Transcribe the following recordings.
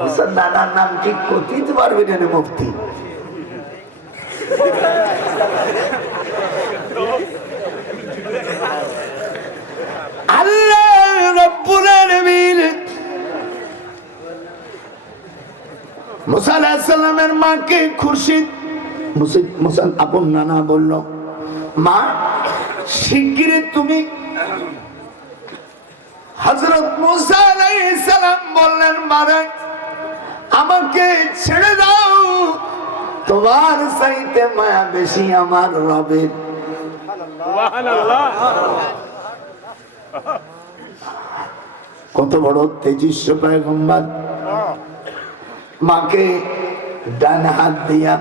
মুসার নানার নাম কি কতিতে পারবে মুফতি। আল্লাহ মুসা আপন নানা বলল, মা, শিগগিরই তুমি হযরত মুসা আলাইহিস সালাম বললেন, মারে, আমাকে ছেড়ে দাও। তোমার চাইতে মায়া বেশি আমার রবের। কত বড় তেজস্ব পয়গম্বর। মাকে ডান হাত দিয়া।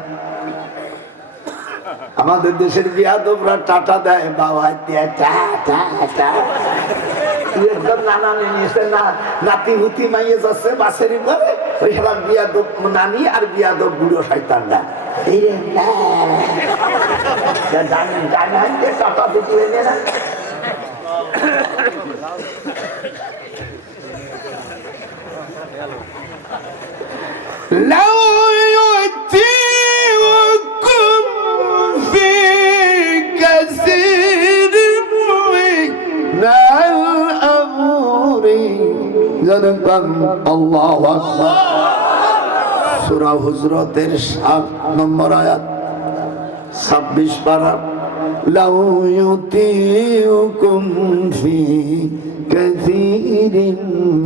আমাদের দেশের বিয়াদবরা টাটা দেয় বাবা দিয়া, টা টা টা। একদম নানা নিয়েছে না নাতি হুতি মাইয়ে যাচ্ছে বাসেরই ঘরে। ওই সবার বিয়াদব নানি আর বিয়াদব বুড়ো রে, না। না। جنبا الله أكبر সুরা হুজরতের সাত নম্বর আয়াত ছাব্বিশ পারা لو يطيعكم في كثير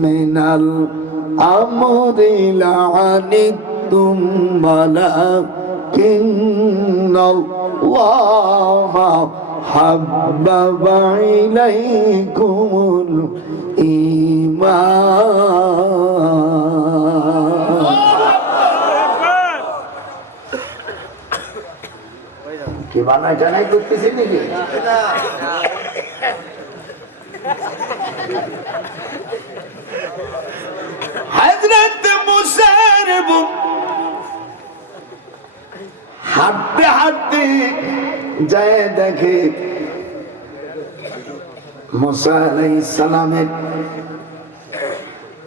من الأمر لعنتم ولكن الله حبب إليكم الإيمان কি বানাই টানাই করতেছি নাকি যায় দেখে। সালামের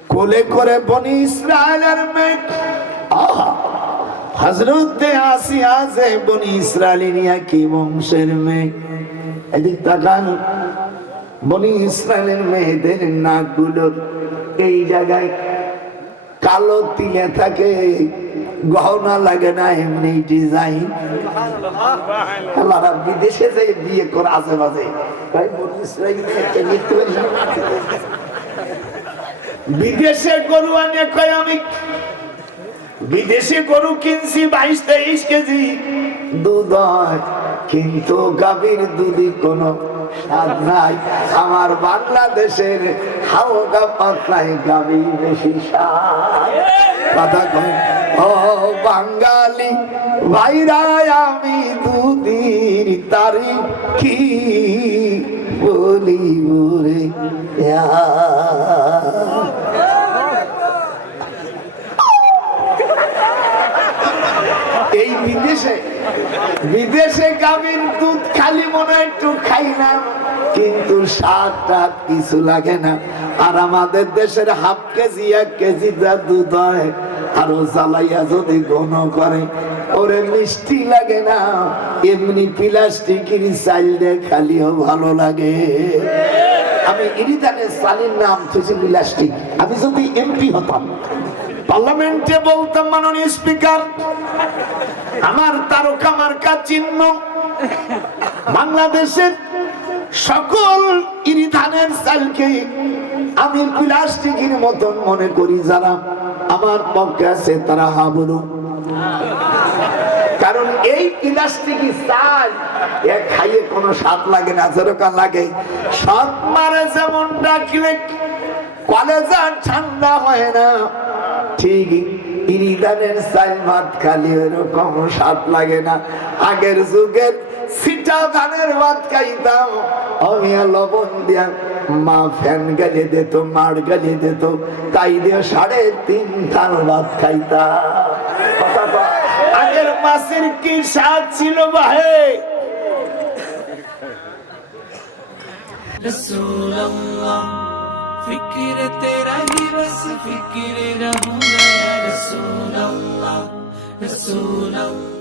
কোলে করে বনি ইসরায়েলের মেয়ে আহা! হজরতে আসিয়া যে বনি ইসরায়েলিয়া কি বংশের মেয়ে এদিক তাকান। বনি ইসরায়েলের মেয়েদের নাকগুলো এই জায়গায় কালো তিলে থাকে। গহনা লাগে না, এমনি ডিজাইন আল্লাহরা বিদেশে যে বিয়ে করে আছে না। বিদেশে গরু আনে, কয় আমি বিদেশে গরু কিনছি বাইশ তেইশ কেজি। দুধ হয় কিন্তু গাভীর দুধি কোনো স্বাদ নাই। আমার বাংলাদেশের হালকা পাতলায় গাভী বেশি স্বাদ। ও বাঙালি ভাইরা আমি দুদির তারি কি বলি ওরে এই বিদেশে বিদেশে গাভীর দুধ খালি মনে একটু খাই না, কিন্তু টাদ কিছু লাগে না। আর আমাদের দেশের হাফ কেজি, এক কেজি যা দুধ হয়, আরও জ্বালাইয়া যদি ঘন করে, ওরে মিষ্টি লাগে না। এমনি প্লাস্টিকের চাইল খালিও ভালো লাগে। আমি ইরিদানের চালির নাম থুছি প্লাস্টিক। আমি যদি এমপি হতাম পার্লামেন্টে বলতাম মাননীয় স্পিকার, আমার তারকা মার্কা চিহ্ন। বাংলাদেশের সকল ইরি ধানের চালকে আমি প্লাস্টিকের মতন মনে করি যারা আমার পক্ষে আছে, তারা হা বলুন কারণ এই প্লাস্টিক চাল, এ খাইয়ে কোনো স্বাদ লাগে না, যেরকম লাগে। সব মারে যেমন ডাকলে কলেজা ঠান্ডা হয় না। ঠিক ইরি চাল ভাত খালি ওরকম স্বাদ লাগে না। আগের যুগের সিটা ধানের ভাত খাইতাম। আমি লবণ দিয়া, মা ফ্যান গালিয়ে দিত, মার গালিয়ে দিত। তাই দিয়ে সাড়ে তিন ধান ভাত খাইতাম। আগের মাসের কি স্বাদ ছিল বাহে? রসুল্লাহ कर तेरा दिवस फिरसुनौ सुनौ